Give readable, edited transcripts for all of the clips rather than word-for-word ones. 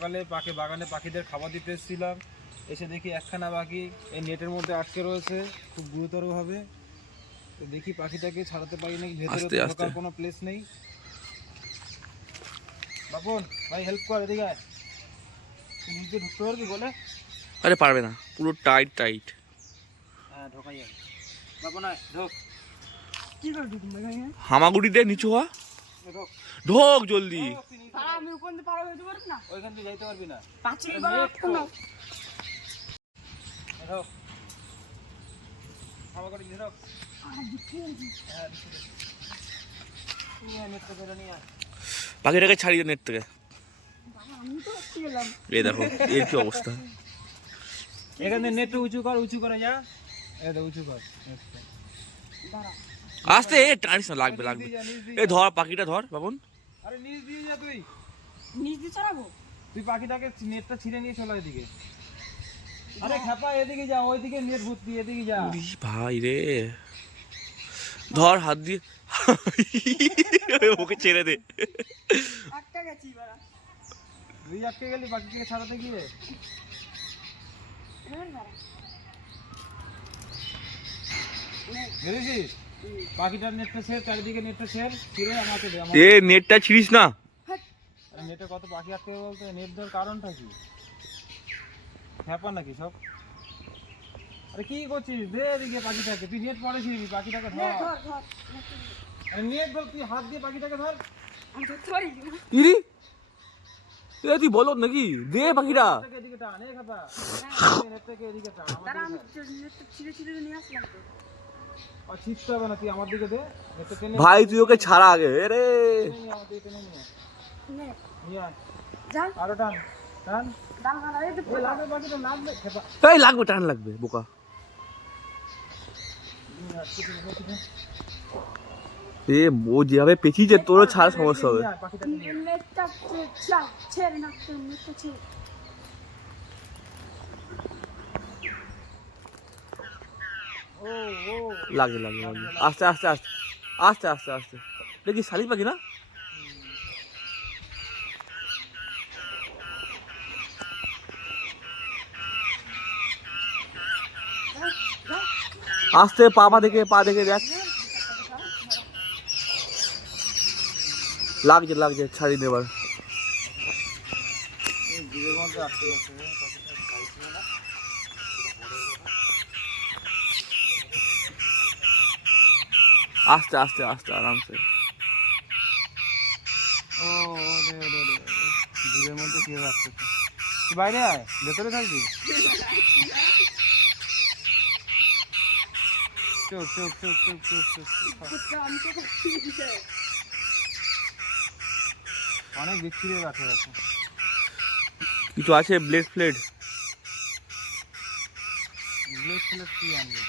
সকালে বাগানে পাখিদের খাবার দিতে এসেছিলাম, এসে দেখি একখানা পাখি এই নেটের মধ্যে আটকে রয়েছে খুব গুরুতরভাবে। তো দেখি পাখিটাকে ছাড়াতে পারি নাকি, ভেতরে ঢোকার কোনো প্লেস নেই। বাপন ভাই হেল্প কর, এদিকে আয়। নিজে ঢুকতে পারবি বলে? আরে পারবে না, পুরো টাইট। হ্যাঁ ঢোকাই যাবে। বাপন আয় ঢোক। কি করে ঢুকবো এখানে? হামাগুড়ি দে, নিচু হওয়া, ঢোক ঢোক জলদি। আমি ওখান থেকে পার হতে পারবো না? ওইখান থেকে যাইতে পারবি না। পাঁচিল বানাবো না। ঢোক হামাগুড়ি দিয়ে ঢোক। হ্যাঁ নিয়ে আয়, নেটটা ধরে নিয়ে আয়। পাখিটাকে ছাড়িয়ে নেট থেকে। আমি তো আটকে গেলাম। এই দেখো এর কি অবস্থা। এখানে নেটটা উঁচু করে যা। এটা উঁচু কর। দাঁড়া। আস্তে, টানিস না, লাগবে। এই ধর পাখিটা, ধর বাবন। আরে নিচ দিয়ে যা তুই। নিচ দিয়ে চড়াবো? তুই পাখিটাকে নেটটা ছিঁড়ে নিয়ে চলে এদিকে। আরে খাপা এদিকে যা, ওইদিকে নেট ভর্তি, এদিকে যা। ভাই রে, ধর হাত দিয়ে। ওকে ছেড়ে দে। আটকা গেছি বাড়া। তুই আটকে গেলি পাখিটাকে ছাড়াতে গিয়ে। বুঝেছিস? পাখিটার নেটটা ছেড়ে, চারিদিকে নেটটা ছিঁড়ে আমাকে দে। এ নেটটা ছিড়িস না। নেটে কত পাখি আটকে বলতে, নেট দেওয়ার কারণটা কি? হ্যাপা নাকি সব? আরে কি করছিস? দে এদিকে পাখিটাকে, তুই নেট পরে ছিড়বি, পাখিটাকে ধর। আরে নেট ধর, তুই হাত দিয়ে পাখিটাকে ধর। আমি ধরতে পারি না। ইরি এ তুই বলো নাকি, দে পাখিটা। নেটটাকে এদিকে টান, এই খাপা। নেটটাকে এদিকে টান। দাঁড়া, আমি নেটটা ছিঁড়ে নিয়ে আসলাম তো। আর ছিটতে হবে না, তুই আমার দিকে দে। নেটটা টেনে ভাই তুই ওকে ছাড়া আগে। রে নিয়ে আমার দিকে টেনে নিয়ে আয়। নে, নিয়ে আয়। যা। আরো টান টান। দাঁড়া, এই তো এই লাগবে পাখিটা, লাগবে খাপা। এই লাগবে, টান লাগবে বোকা। এ ও যেভাবে পেঁচিয়েছে, তোরও ছাড়া সমস্যা হবে। পাখিটাকে নিয়ে আয়। নেটটা ছেড়ে না, নেটটা ছেড়ে। ও ও লাগে। আস্তে দেখি শালিক পাখি না। আস্তে পা দেখে দেখ। লাগছে, ছাড়িয়ে দেবার। এই জিরের মধ্যে আটকে গেছে, পাখিটা খাইছিল না। আস্তে আরামসে। ও রে জিরের মধ্যে কি রাখছে? তুই বাইরে আয়, ভেতরে থাকবি। চুপ। আমি তো খাচ্ছি দিতে। অনেক বিচ্ছিরি রাখে আছে। কিছু আছে ব্লেড ফ্লেড? ব্লেড ফ্লেড কি আনবে?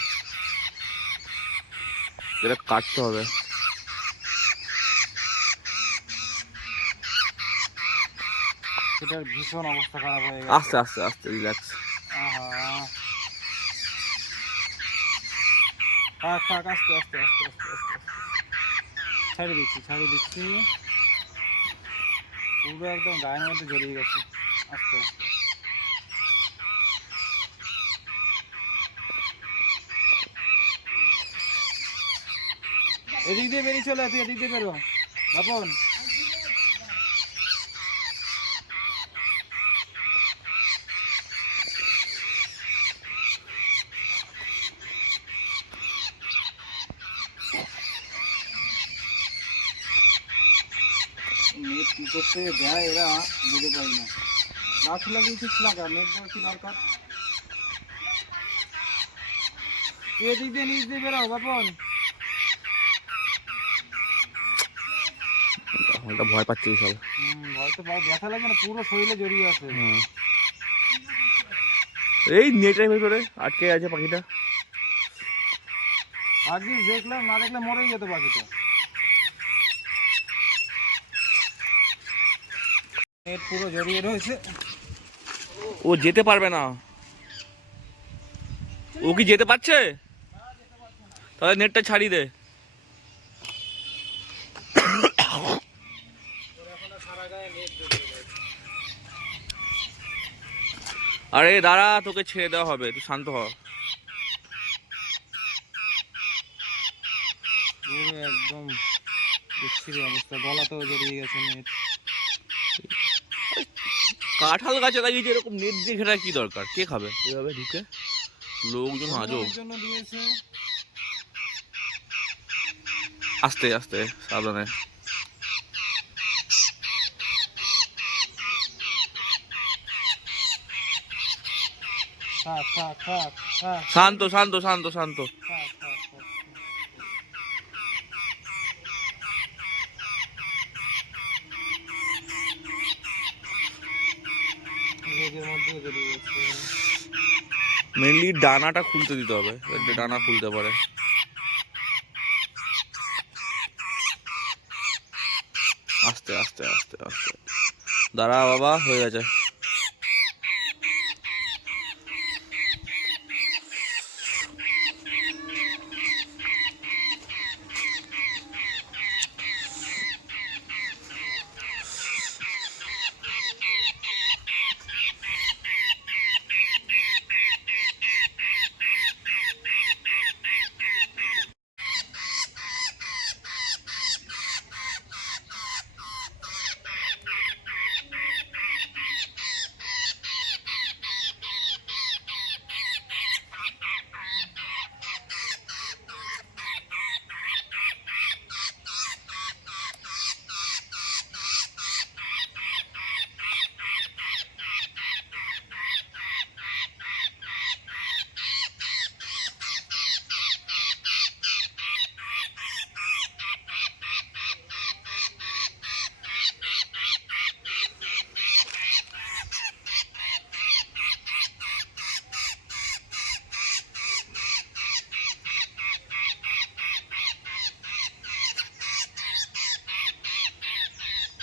এটা কাটতে হবে। সেটার ভীষণ অবস্থা খারাপ হয়ে গেছে। আস্তে রিল্যাক্স। থাক আস্তে। ছাড়িয়ে দিচ্ছি। পুরো একদম গায়ের মধ্যে জড়িয়ে গেছে। আস্তে এদিক দিয়ে বেরিয়ে চলে, তুই এদিক দিয়ে বেরো বাপন। নেট কি করতে দেয় এরা বুঝতে পারি না। গাছ লাগিয়েছিস লাগা, নেট দেওয়ার কি দরকার? তুই এদিক দিয়ে নিচ দিয়ে বেরো বাপন। ভয় পাচ্ছি সব। ভয় তো ব্যথা লাগে না, পুরো শরীরে জড়িয়ে আছে। এই নেটের ভেতরে আটকে আছে পাখিটা। আগে দেখলাম, না দেখলে মরেই যেত পাখিটা। নেট পুরো জড়িয়ে রয়েছে। ও যেতে পারবে না। ও কি যেতে পারছে? তাহলে নেটটা ছাড়িয়ে দে। আরে দাঁড়া, তোকে ছেড়ে দেওয়া হবে, তুই শান্ত হ। পুরো একদম বিচ্ছিরি অবস্থা, গলাতেও জড়িয়ে গেছে নেট। কাঁঠাল গাছে লাগিয়েছে, এরকম নেট দিয়ে ঘেরা কি দরকার? কে খাবে এভাবে ঢুকে? লোকজন আজব। ওর জন্য দিয়েছে। আস্তে আস্তে, সাবধানে। থাক থাক থাক থাক শান্ত শান্ত শান্ত শান্ত। থাক থাক থাক। লেজের মধ্যে জড়িয়ে গেছে। মেনলি ডানাটা খুলতে দিতে হবে, ডানা খুলতে পারে। আস্তে আস্তে আস্তে আস্তে, দাঁড়া বাবা, হয়ে গেছে।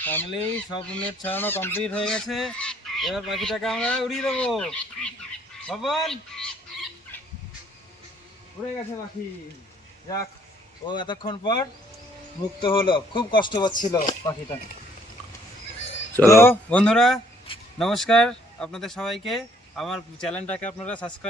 ফাইনালি সব নেট ছাড়ানো কমপ্লিট হয়ে গেছে। এবার পাখিটাকে আমরা উড়িয়ে দেবো। বাবন, উড়ে গেছে পাখি। যাক, ও এতক্ষণ পর মুক্ত হলো। খুব কষ্ট পাচ্ছিল পাখিটা। চলো তো বন্ধুরা, নমস্কার আপনাদের সবাইকে। আমার চ্যানেলটাকে আপনারা সাবস্ক্রাইব